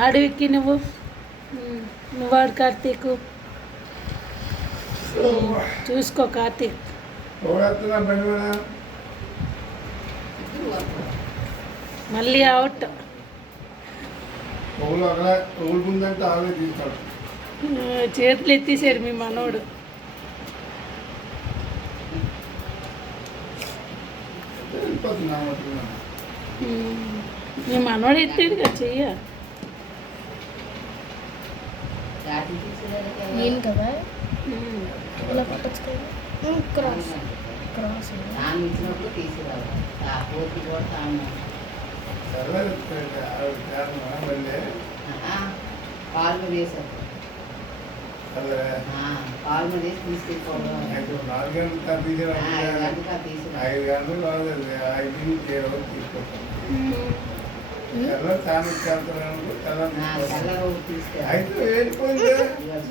ఆడవికి నువ్వు వాడు కార్తీక్ చూసుకో కార్తీక్ మళ్ళీ అవుట్ చేతులు ఎత్తేసాడు మీ మనోడు. మీ మనోడు ఎత్తాడు కదా చెయ్య నేను కదా ఇలా పట్టచ్చు కదా క్రాస్ క్రాస్ పాలు మీద వేసారు పాలు మీద వేసి తీసుకెళ్ళిపోవడం 5 గంటలు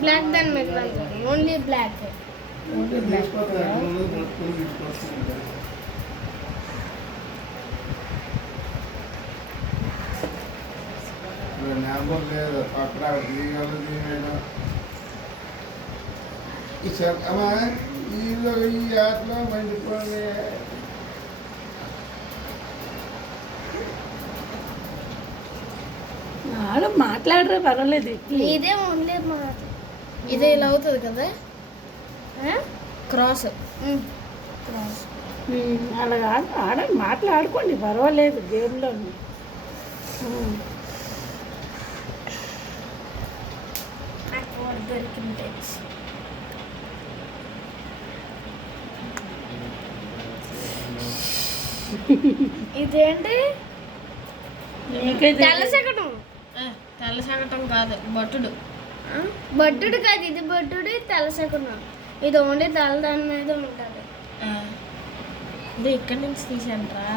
బ్లాక్ దాని మీద ఓన్లీ బ్లాక్ నెంబర్ లేదు పక్కన తీయగలరు తీయడం అమ్మా ఈ ఆటలో మండిపోయి ఆడ మాట్లాడరా పర్వాలేదు. ఇదే ఓన్లీ ఇదే ఇలా అవుతుంది కదా క్రాస్ క్రాస్ అలా ఆడండి మాట్లాడుకోండి పర్వాలేదు గేమ్లో. దొరికింది ఇదేంటి తెల్ల శకటం తెల్ల శకటం కాదు బొట్టుడు బొట్టుడు కాదు ఇది బొట్టుడు తెల్ల శకటం ఇది ఓన్లీ తెల్ల దాని మీద ఉంటుంది. ఇది ఇక్కడి నుంచి తీసానురా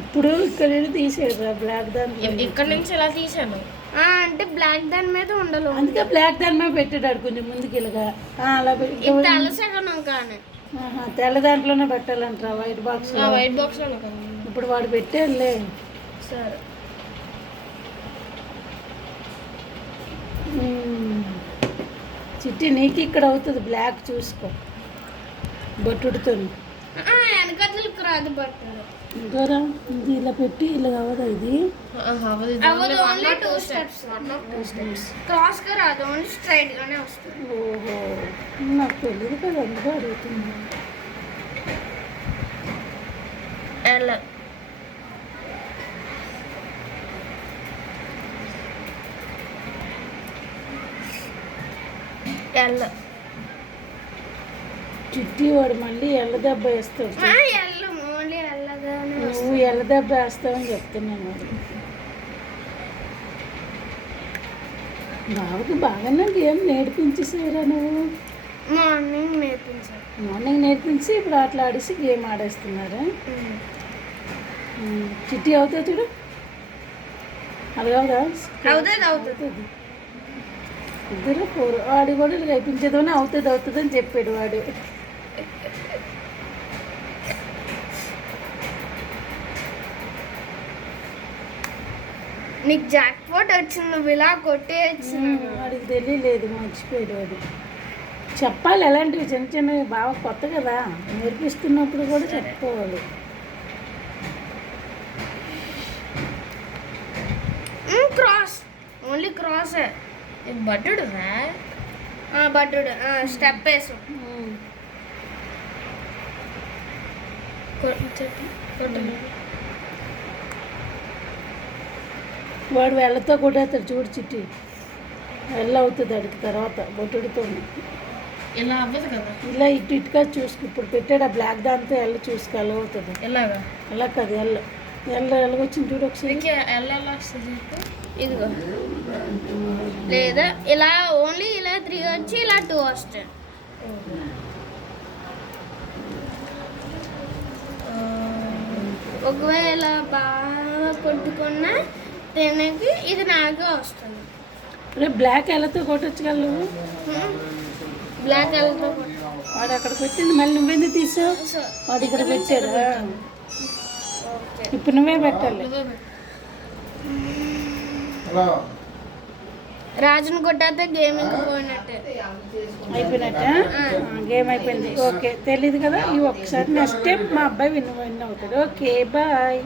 ఇప్పుడు ఇక్కడ తీసాడు బ్లాక్ దాని ఇక్కడ నుంచి ఇలా తీసాను అంటే బ్లాక్ దాని మీద ఉండదు అందుకే బ్లాక్ దాని మీద పెట్టాడు కొంచెం ముందుకు ఇలాగా అలా తెల్ల శకటం కానీ తెల్ల దాంట్లోనే పెట్టాలంటారా వైట్ బాక్స్ వైట్ బాక్స్ లో ఇప్పుడు వాడు పెట్టాడులే. సరే చిట్టి నీకు ఇక్కడ అవుతుంది బ్లాక్ చూసుకో బొట్టుడితో వెనకట్లకు రాదు బట్టలు ఇంకోరా ఇది ఇలా పెట్టి ఇలా అవ్వదా ఇది క్రాస్ గా రాదు ఓన్లీ స్ట్రైట్ గానే వస్తుంది. ఓహో నాకు తెలియదు కదా అందుకు అడుగుతుంది. ఎల్ ఎల్ చిట్టి వాడు మళ్ళీ ఎల్ల దెబ్బ వేస్తాడు. నువ్వు ఎల్ల దెబ్బ వేస్తావని చెప్తున్నాను. మరి బాబుకి బాగానే గేమ్ నేర్పించేసారా నువ్వు? మార్నింగ్ నేర్పించి ఇప్పుడు అట్లా ఆడేసి గేమ్ ఆడేస్తున్నారా? చిట్టి అవుతుంది చూడు అలాగా అవుతుంది. ఇద్దరు వాడు కూడా ఇలా అయిపించేదని అవుతుంది అని చెప్పాడు వాడు. నీకు జాక్ పాట్ వచ్చింది నువ్వు ఇలా కొట్టేయచ్చు. వాడికి తెలియలేదు మర్చిపోయాడు వాడు. చెప్పాలి ఎలాంటివి చిన్న చిన్నవి బాగా కొత్త కదా నేర్పిస్తున్నప్పుడు కూడా చెప్పుకోవాలి. క్రాస్ ఓన్లీ క్రాస్ బట్టుడు బట్టుడు స్టెప్ వేసు వాడు వెళ్ళతో కొట్టేస్తాడు చూడు చిట్టి వెళ్ళ అవుతుంది అడిగి తర్వాత బొట్టుడితో ఇలా అవ్వదు కదా ఇలా ఇటు ఇటుగా చూసుకు ఇప్పుడు పెట్టాడు ఆ బ్లాక్ దాంతో ఎల్ల చూసుకు ఎలా అవుతుంది ఎలాగా అలా కాదు ఎలాగొచ్చింది చూడు ఒకసారి ఇదిగో లేదా ఇలా ఓన్లీ ఇలా 3 వచ్చి ఇలా 2 వస్తాయి. ఒకవేళ బాగా కొట్టుకున్నా తినకి ఇది నాకే వస్తుంది. రేపు బ్లాక్ ఎలాతో కొట్టొచ్చగలవు. బ్లాక్ ఎలాతో వాడు అక్కడ పెట్టింది మళ్ళీ నువ్వెందుకు తీసావు? వాడు ఇక్కడ పెట్టాడా? ఇప్పుడు నువ్వే పెట్టాలి. హలో రాజును కొట్టాతే గేమ్ ఇంకా పోయినట్టే. అయిపోయినట్ట గేమ్ అయిపోయింది. ఓకే, తెలీదు కదా. ఈ ఒక్కసారి నెక్స్ట్ టైం మా అబ్బాయి విన్ అవుతాడు. Okay bye.